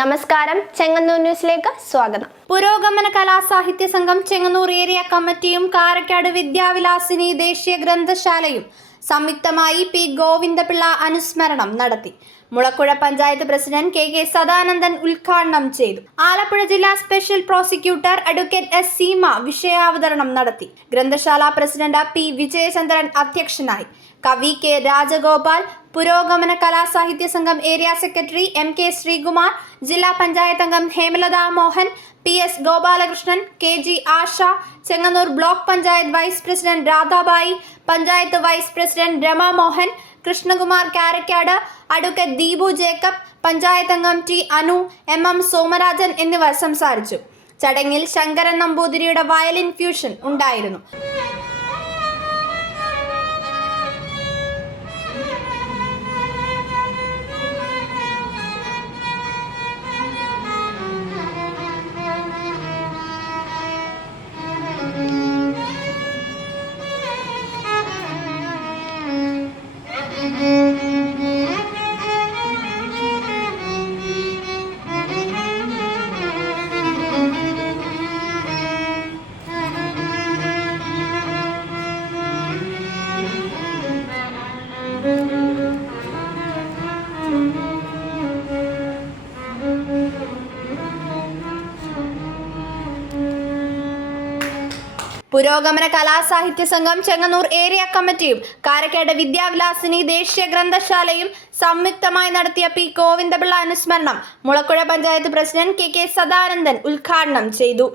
നമസ്കാരം. ചെങ്ങന്നൂർ ന്യൂസിലേക്ക് സ്വാഗതം. പുരോഗമന കലാസാഹിത്യ സംഘം ചെങ്ങന്നൂർ ഏരിയ കമ്മിറ്റിയും കാരക്കാട് വിദ്യാവിലാസിനി ദേശീയ ഗ്രന്ഥശാലയും സംയുക്തമായി പി ഗോവിന്ദപിള്ള അനുസ്മരണം നടത്തി. Mulakuzha panchayat president K K Sadanandan ഉദ്ഘാടനം ചെയ്തു. ആലപ്പുഴ ജില്ലാ special prosecutor advocate S Seema വിഷയാവതരണം നടത്തി. ഗ്രന്ഥശാല പ്രസിഡന്റ് പി വിജയചന്ദ്രൻ അധ്യക്ഷനായി. കവി K Rajagopal Purogamana Kalasahitya Sangham area secretary M K Sreekumar ജില്ലാ പഞ്ചായത്ത് അംഗം Hemalatha Mohan P S Gopalakrishnan K G Asha Chengannur block panchayat vice president Radhabai panchayat vice president Ramamohan Krishnakumar Karakkad advocate Deepu Jacob panchayat അംഗം T Anu M M Somarajan എന്നിവർ സംസാരിച്ചു. ചടങ്ങിൽ ശങ്കരൻ നമ്പൂതിരിയുടെ violin fusion ഉണ്ടായിരുന്നു. പുരോഗമന കലാസാഹിത്യ സംഘം Chengannur area കമ്മിറ്റിയും കാരക്കാട് വിദ്യാവിലാസിനി ദേശീയ ഗ്രന്ഥശാലയും സംയുക്തമായി നടത്തിയ പി ഗോവിന്ദപിള്ള അനുസ്മരണം Mulakuzha panchayat president K K Sadanandan ഉദ്ഘാടനം ചെയ്തു.